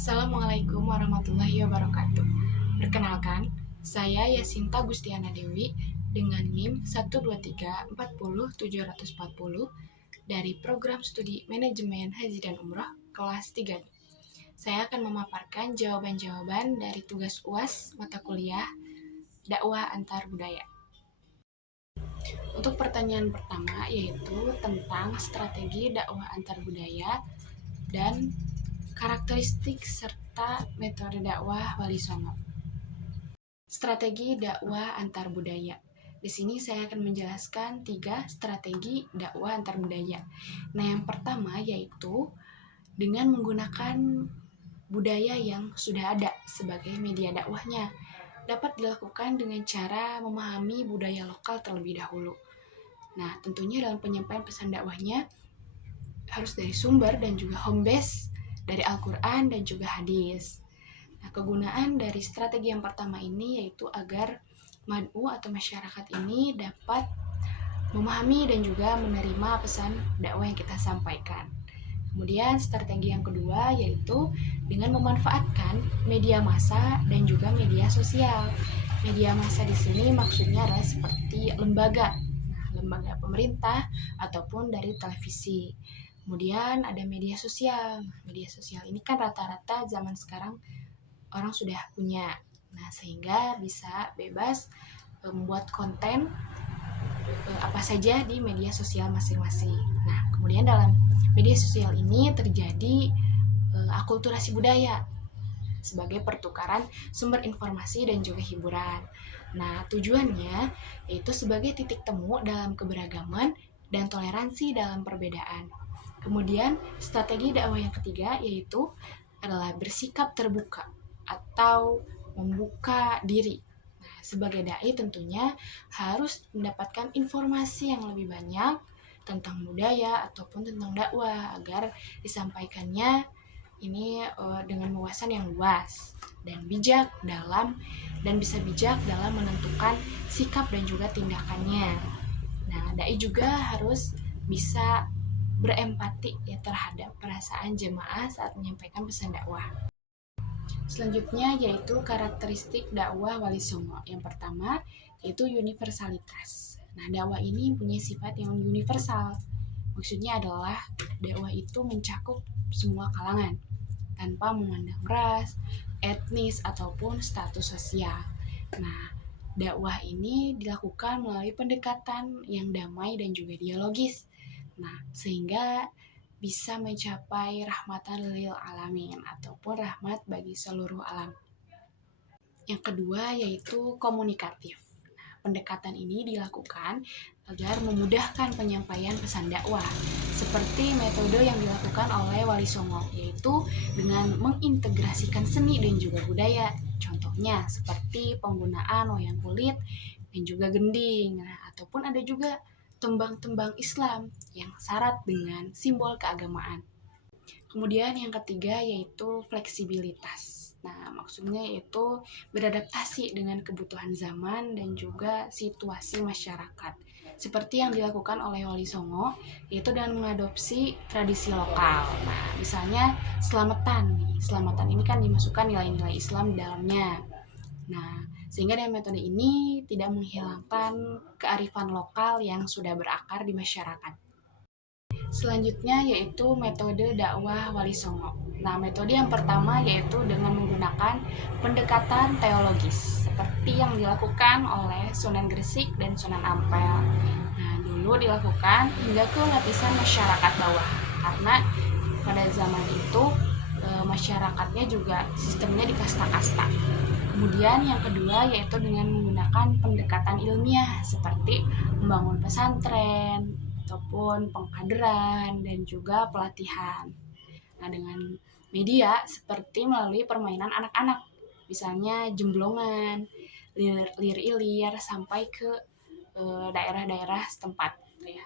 Assalamualaikum warahmatullahi wabarakatuh. Perkenalkan, saya Yasinta Gustiana Dewi dengan NIM 123400740 dari Program Studi Manajemen Haji dan Umroh kelas 3. Saya akan memaparkan jawaban-jawaban dari tugas UAS mata kuliah dakwah antar budaya. Untuk pertanyaan pertama yaitu tentang strategi dakwah antar budaya dan karakteristik serta metode dakwah Wali Songo. Strategi dakwah antar budaya. Di sini saya akan menjelaskan 3 strategi dakwah antar budaya. Nah, yang pertama yaitu dengan menggunakan budaya yang sudah ada sebagai media dakwahnya. Dapat dilakukan dengan cara memahami budaya lokal terlebih dahulu. Nah, tentunya dalam penyampaian pesan dakwahnya harus dari sumber dan juga home base dari Al-Quran dan juga hadis. Nah, kegunaan dari strategi yang pertama ini yaitu agar mad'u atau masyarakat ini dapat memahami dan juga menerima pesan dakwah yang kita sampaikan. Kemudian strategi yang kedua yaitu dengan memanfaatkan media massa dan juga media sosial. Media massa di sini maksudnya adalah seperti lembaga pemerintah ataupun dari televisi. Kemudian ada media sosial. Media sosial ini kan rata-rata zaman sekarang orang sudah punya. Nah, sehingga bisa bebas membuat konten apa saja di media sosial masing-masing. Nah, kemudian dalam media sosial ini terjadi akulturasi budaya sebagai pertukaran sumber informasi dan juga hiburan. Nah, tujuannya yaitu sebagai titik temu dalam keberagaman dan toleransi dalam perbedaan. Kemudian, strategi dakwah yang ketiga yaitu adalah bersikap terbuka atau membuka diri. Nah, sebagai dai tentunya harus mendapatkan informasi yang lebih banyak tentang budaya ataupun tentang dakwah agar disampaikannya ini dengan wawasan yang luas dan bijak dan bisa bijak dalam menentukan sikap dan juga tindakannya. Nah, dai juga harus bisa berempati ya terhadap perasaan jemaah saat menyampaikan pesan dakwah. Selanjutnya yaitu karakteristik dakwah Wali Songo. Yang pertama yaitu universalitas. Nah, dakwah ini punya sifat yang universal. Maksudnya adalah dakwah itu mencakup semua kalangan tanpa memandang ras, etnis ataupun status sosial. Nah, dakwah ini dilakukan melalui pendekatan yang damai dan juga dialogis. Nah, sehingga bisa mencapai rahmatan lil alamin ataupun rahmat bagi seluruh alam. Yang kedua yaitu komunikatif. Nah, pendekatan ini dilakukan agar memudahkan penyampaian pesan dakwah seperti metode yang dilakukan oleh Wali Songo, yaitu dengan mengintegrasikan seni dan juga budaya. Contohnya seperti penggunaan wayang kulit dan juga gending. Nah, ataupun ada juga tembang-tembang Islam yang syarat dengan simbol keagamaan. Kemudian yang ketiga yaitu fleksibilitas. Nah, maksudnya yaitu beradaptasi dengan kebutuhan zaman dan juga situasi masyarakat. Seperti yang dilakukan oleh Wali Songo, yaitu dengan mengadopsi tradisi lokal. Nah, misalnya selamatan nih. Selamatan ini kan dimasukkan nilai-nilai Islam di dalamnya. Nah, sehingga dengan metode ini tidak menghilangkan kearifan lokal yang sudah berakar di masyarakat. Selanjutnya yaitu metode dakwah Wali Songo. Nah, metode yang pertama yaitu dengan menggunakan pendekatan teologis seperti yang dilakukan oleh Sunan Gresik dan Sunan Ampel. Nah, dulu dilakukan hingga ke lapisan masyarakat bawah karena pada zaman itu masyarakatnya juga sistemnya di kasta-kasta. Kemudian yang kedua yaitu dengan menggunakan pendekatan ilmiah seperti membangun pesantren ataupun pengkaderan dan juga pelatihan. Nah, dengan media seperti melalui permainan anak-anak, misalnya jemblongan, lir-ilir sampai ke daerah-daerah setempat ya.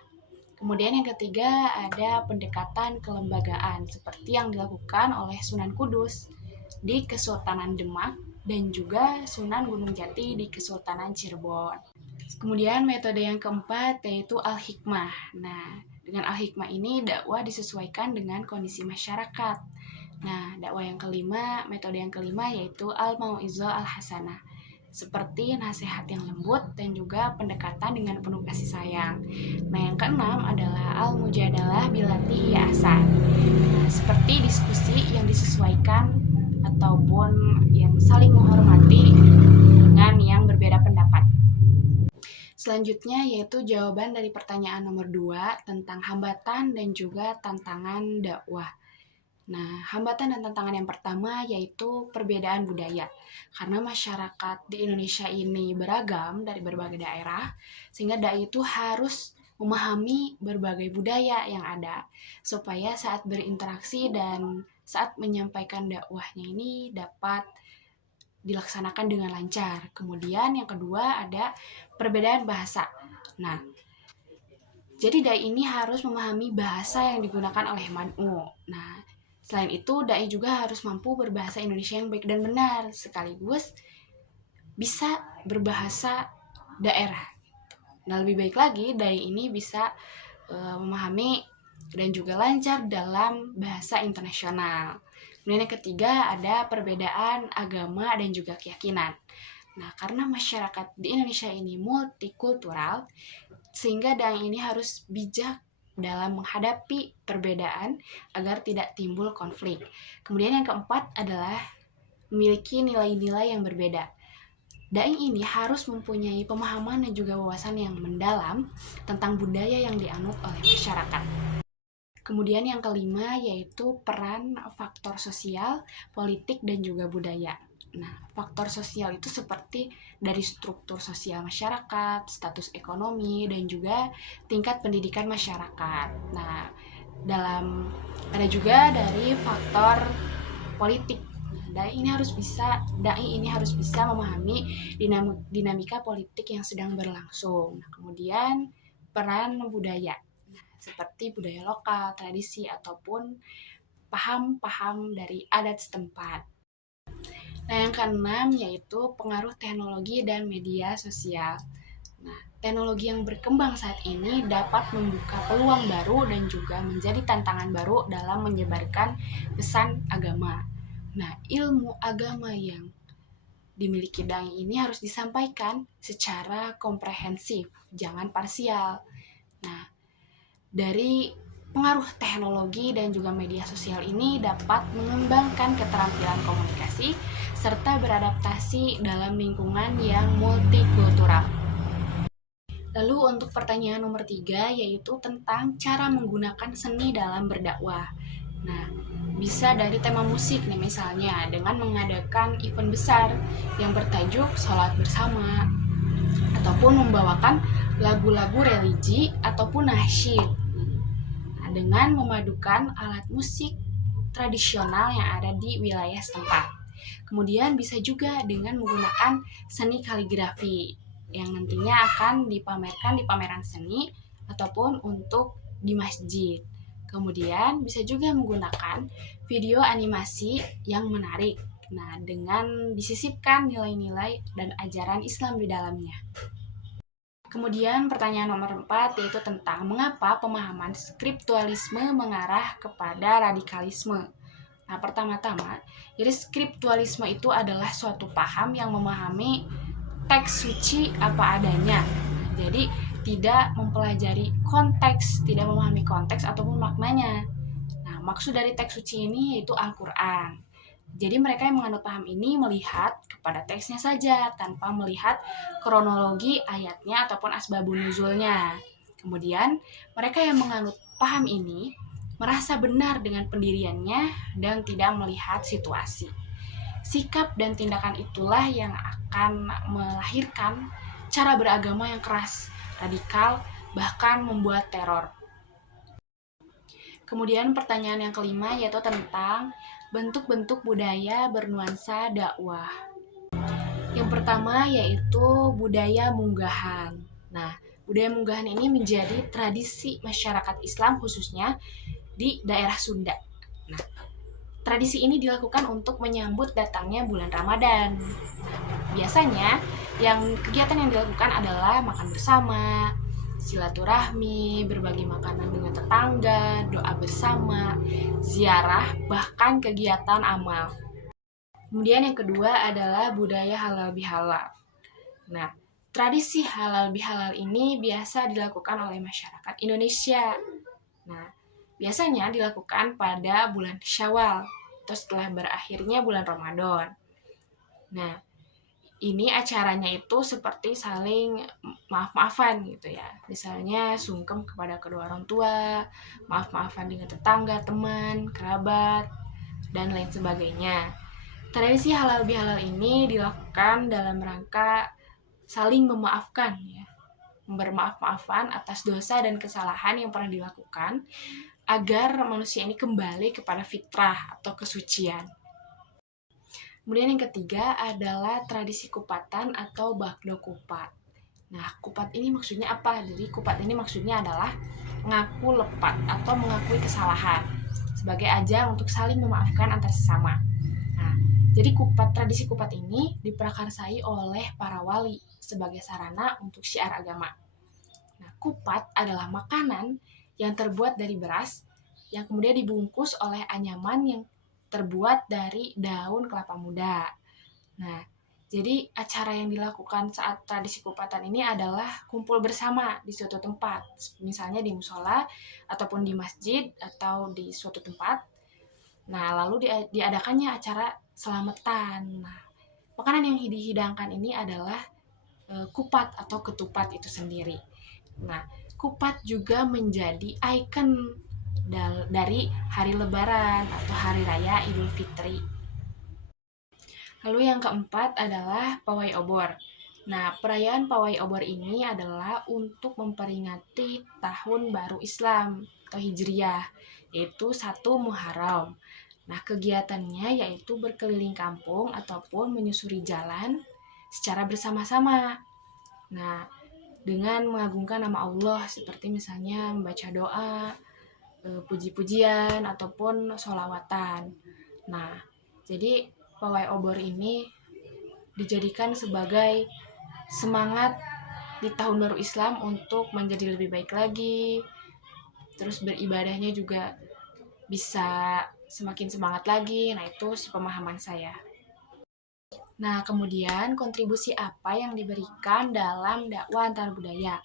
Kemudian yang ketiga ada pendekatan kelembagaan seperti yang dilakukan oleh Sunan Kudus di Kesultanan Demak dan juga Sunan Gunung Jati di Kesultanan Cirebon. Kemudian metode yang keempat yaitu al-hikmah. Nah, dengan al-hikmah ini dakwah disesuaikan dengan kondisi masyarakat. Nah, metode yang kelima yaitu al-mau'izah al-hasanah. Seperti nasihat yang lembut dan juga pendekatan dengan penuh kasih sayang. Nah, yang keenam adalah al-mujadalah billati hiya ahsan. Nah, seperti diskusi yang disesuaikan ataupun yang saling menghormati dengan yang berbeda pendapat. Selanjutnya yaitu jawaban dari pertanyaan nomor 2 tentang hambatan dan juga tantangan dakwah. Nah, hambatan dan tantangan yang pertama yaitu perbedaan budaya. Karena masyarakat di Indonesia ini beragam dari berbagai daerah, sehingga dai itu harus memahami berbagai budaya yang ada, supaya saat berinteraksi dan saat menyampaikan dakwahnya ini dapat dilaksanakan dengan lancar. Kemudian yang kedua ada perbedaan bahasa. Nah, jadi dai ini harus memahami bahasa yang digunakan oleh mad'u. Nah, selain itu, dai juga harus mampu berbahasa Indonesia yang baik dan benar, sekaligus bisa berbahasa daerah. Nah, lebih baik lagi, dai ini bisa memahami dan juga lancar dalam bahasa internasional. Kemudian yang ketiga ada perbedaan agama dan juga keyakinan. Nah, karena masyarakat di Indonesia ini multikultural, sehingga dai ini harus bijak dalam menghadapi perbedaan agar tidak timbul konflik. Kemudian yang keempat adalah memiliki nilai-nilai yang berbeda. Dai ini harus mempunyai pemahaman dan juga wawasan yang mendalam tentang budaya yang dianut oleh masyarakat. Kemudian yang kelima yaitu peran faktor sosial, politik, dan juga budaya. Nah, faktor sosial itu seperti dari struktur sosial masyarakat, status ekonomi, dan juga tingkat pendidikan masyarakat. Nah, ada juga dari faktor politik. Dai ini harus bisa memahami dinamika politik yang sedang berlangsung. Nah, kemudian peran budaya. Nah, seperti budaya lokal, tradisi, ataupun paham-paham dari adat setempat. Nah, yang keenam yaitu pengaruh teknologi dan media sosial. Nah, teknologi yang berkembang saat ini dapat membuka peluang baru dan juga menjadi tantangan baru dalam menyebarkan pesan agama. Nah, ilmu agama yang dimiliki dai ini harus disampaikan secara komprehensif, jangan parsial. Nah, dari pengaruh teknologi dan juga media sosial ini dapat mengembangkan keterampilan komunikasi serta beradaptasi dalam lingkungan yang multikultural. Lalu untuk pertanyaan nomor 3 yaitu tentang cara menggunakan seni dalam berdakwah. Nah, bisa dari tema musik nih misalnya dengan mengadakan event besar yang bertajuk sholat bersama ataupun membawakan lagu-lagu religi ataupun nasyid. Nah, dengan memadukan alat musik tradisional yang ada di wilayah setempat. Kemudian bisa juga dengan menggunakan seni kaligrafi yang nantinya akan dipamerkan di pameran seni ataupun untuk di masjid. Kemudian bisa juga menggunakan video animasi yang menarik. Nah, dengan disisipkan nilai-nilai dan ajaran Islam di dalamnya. Kemudian pertanyaan nomor 4 yaitu tentang mengapa pemahaman skriptualisme mengarah kepada radikalisme. Nah, pertama-tama, jadi skriptualisme itu adalah suatu paham yang memahami teks suci apa adanya. Jadi tidak mempelajari konteks, tidak memahami konteks ataupun maknanya. Nah, maksud dari teks suci ini yaitu Al-Quran. Jadi mereka yang menganut paham ini melihat kepada teksnya saja tanpa melihat kronologi ayatnya ataupun asbabun nuzulnya. Kemudian mereka yang menganut paham ini merasa benar dengan pendiriannya dan tidak melihat situasi. Sikap dan tindakan itulah yang akan melahirkan cara beragama yang keras, radikal, bahkan membuat teror. Kemudian pertanyaan yang kelima yaitu tentang bentuk-bentuk budaya bernuansa dakwah. Yang pertama yaitu budaya munggahan. Nah, budaya munggahan ini menjadi tradisi masyarakat Islam khususnya di daerah Sunda. Nah, tradisi ini dilakukan untuk menyambut datangnya bulan Ramadan. Biasanya, kegiatan yang dilakukan adalah makan bersama, silaturahmi, berbagi makanan dengan tetangga, doa bersama, ziarah, bahkan kegiatan amal. Kemudian yang kedua adalah budaya halal bihalal. Nah, tradisi halal bihalal ini biasa dilakukan oleh masyarakat Indonesia. Nah, biasanya dilakukan pada bulan Syawal atau setelah berakhirnya bulan Ramadan. Nah, ini acaranya itu seperti saling maaf-maafan gitu ya. Misalnya sungkem kepada kedua orang tua, maaf-maafan dengan tetangga, teman, kerabat, dan lain sebagainya. Tradisi halal bihalal ini dilakukan dalam rangka saling memaafkan ya, bermaaf-maafan atas dosa dan kesalahan yang pernah dilakukan agar manusia ini kembali kepada fitrah atau kesucian. Kemudian yang ketiga adalah tradisi kupatan atau bakdo kupat. Nah, kupat ini maksudnya apa? Jadi kupat ini maksudnya adalah mengaku lepat atau mengakui kesalahan sebagai ajang untuk saling memaafkan antar sesama. Nah, jadi tradisi kupat ini diprakarsai oleh para wali sebagai sarana untuk syiar agama. Nah, kupat adalah makanan yang terbuat dari beras yang kemudian dibungkus oleh anyaman yang terbuat dari daun kelapa muda. Nah, jadi acara yang dilakukan saat tradisi kupatan ini adalah kumpul bersama di suatu tempat, misalnya di musola ataupun di masjid atau di suatu tempat. Nah, lalu diadakannya acara selamatan. Nah, makanan yang dihidangkan ini adalah kupat atau ketupat itu sendiri. Nah, kupat juga menjadi ikon dari hari Lebaran atau Hari Raya Idul Fitri. Lalu yang keempat adalah pawai obor. Nah, perayaan pawai obor ini adalah untuk memperingati tahun baru Islam atau Hijriah, yaitu 1 Muharram. Nah, kegiatannya yaitu berkeliling kampung ataupun menyusuri jalan secara bersama-sama. Nah, dengan mengagungkan nama Allah seperti misalnya membaca doa, puji-pujian ataupun sholawatan. Nah, jadi pawai obor ini dijadikan sebagai semangat di tahun baru Islam untuk menjadi lebih baik lagi, terus beribadahnya juga bisa semakin semangat lagi. Nah, itu sepemahaman saya. Nah, kemudian kontribusi apa yang diberikan dalam dakwah antar budaya?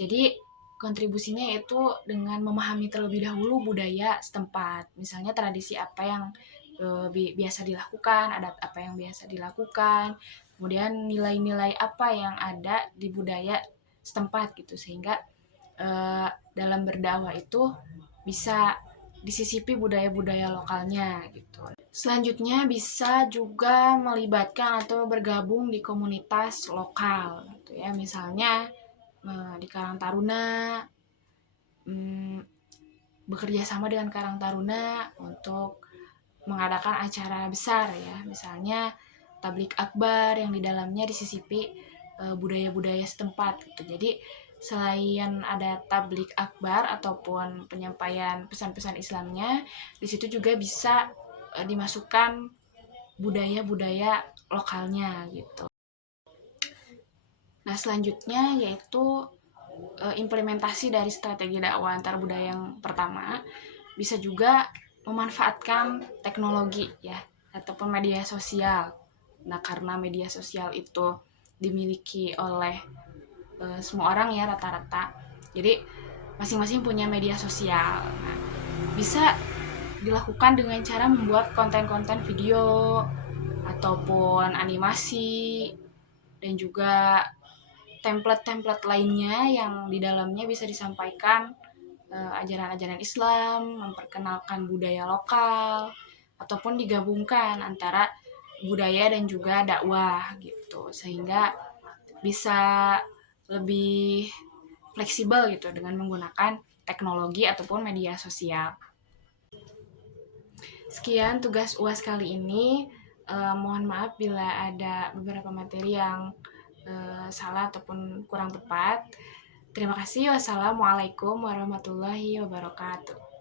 Jadi, kontribusinya itu dengan memahami terlebih dahulu budaya setempat. Misalnya tradisi apa yang biasa dilakukan, adat apa yang biasa dilakukan, kemudian nilai-nilai apa yang ada di budaya setempat gitu, sehingga dalam berdakwah itu bisa disisipi budaya-budaya lokalnya gitu. Selanjutnya bisa juga melibatkan atau bergabung di komunitas lokal gitu ya. Misalnya di Karang Taruna bekerja sama dengan Karang Taruna untuk mengadakan acara besar ya. Misalnya tablik akbar yang di dalamnya disisipi budaya-budaya setempat gitu. Jadi selain ada tablik akbar ataupun penyampaian pesan-pesan Islamnya, di situ juga bisa dimasukkan budaya-budaya lokalnya gitu. Nah, selanjutnya yaitu implementasi dari strategi dakwah antar budaya yang pertama bisa juga memanfaatkan teknologi ya ataupun media sosial. Nah, karena media sosial itu dimiliki oleh semua orang ya rata-rata. Jadi masing-masing punya media sosial. Nah, bisa dilakukan dengan cara membuat konten-konten video ataupun animasi dan juga template-template lainnya yang di dalamnya bisa disampaikan ajaran-ajaran Islam, memperkenalkan budaya lokal, ataupun digabungkan antara budaya dan juga dakwah gitu, sehingga bisa lebih fleksibel gitu dengan menggunakan teknologi ataupun media sosial. Sekian tugas UAS kali ini. Mohon maaf bila ada beberapa materi yang salah ataupun kurang tepat. Terima kasih. Wassalamualaikum warahmatullahi wabarakatuh.